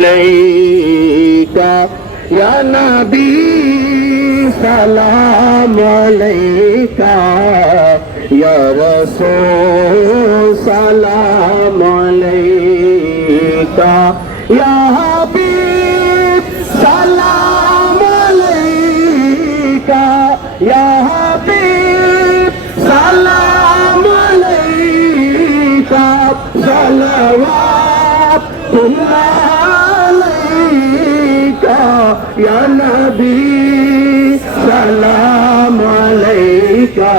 अलैका या नबी सलाम अलैका या रसूल सलाम अलैका या हबीब सलाम अलैका या हबीब सलाम अलैका सलवातुल्लाह या नबी सलाम अलैका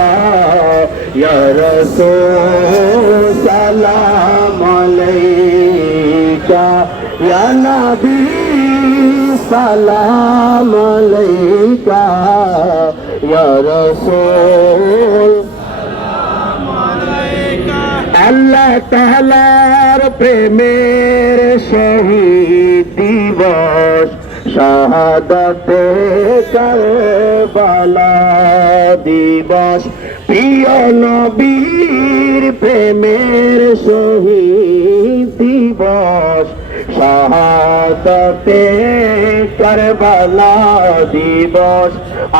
या रसूल सलाम अलैका या नबी सलाम अलैका या रसूल सलाम अलैका। अल्लाह ताआलार प्रेमेर शहीद दिवस শাহাদাতে কারবালা দিবস প্রিয় নবীর প্রেমের শহীদ দিবস শাহাদাতে কারবালা দিবস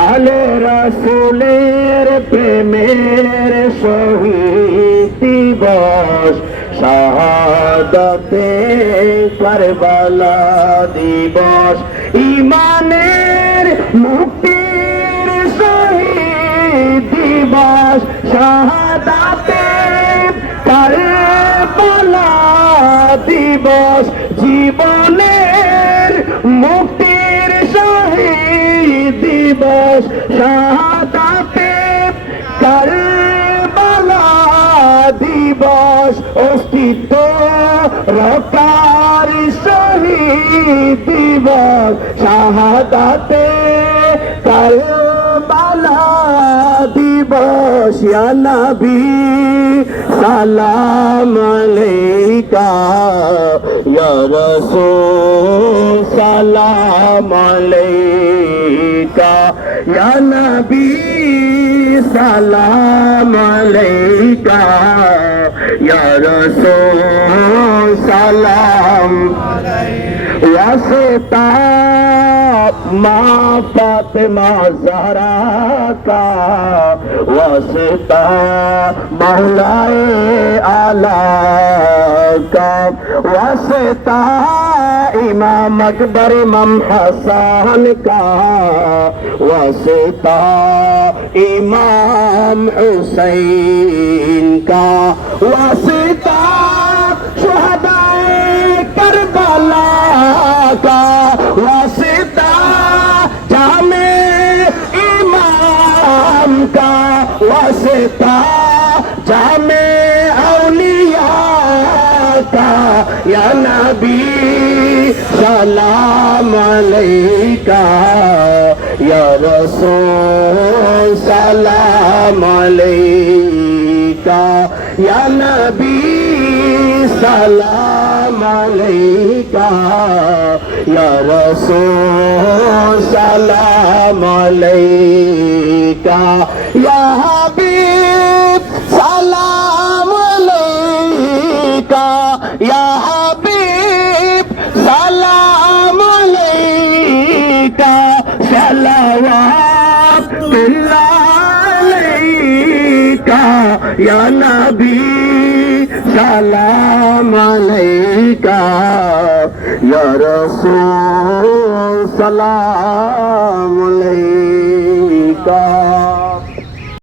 আলে রাসূলের প্রেমের শহীদ দিবস শাহাদাতে কারবালা দিবস ইমানের মুক্তির শহীদ দিবস শাহাদাতে কারবালা দিবস জীবনের মুক্তির শহীদ দিবস শাহাদাতে কারবালা দিবস অস্তিত্ব রক্ষার শহীদ দিবস শাহাদাতে কারবালা দিবস ইয়া নবী সালাম আলাইকা ইয়া রাসূল সালাম আলাইকা ইয়া নবী সালাম আলাইকা ইয়া রাসূল সালাম ওয়াসিতা মা ফাতেমা ज़हरा का वास्ता मौलाए आला का वास्ता इमाम अकबर इमाम हसन का वास्ता इमाम हुसैन का वास्ता शुहदाए करबला का वास्ता जामे इमाम का वास्ता जामे औलिया का या नबी सलाम अलैका या रसूल सलाम अलैका या नबी सलाम अलैका या रसूल सलाम अलैका या हबीब सलाम अलैका या हबीब सलाम अलैका सलवातुल्लाह अलैका या नबी सलाम अलैका या रसूल सलाम अलैका।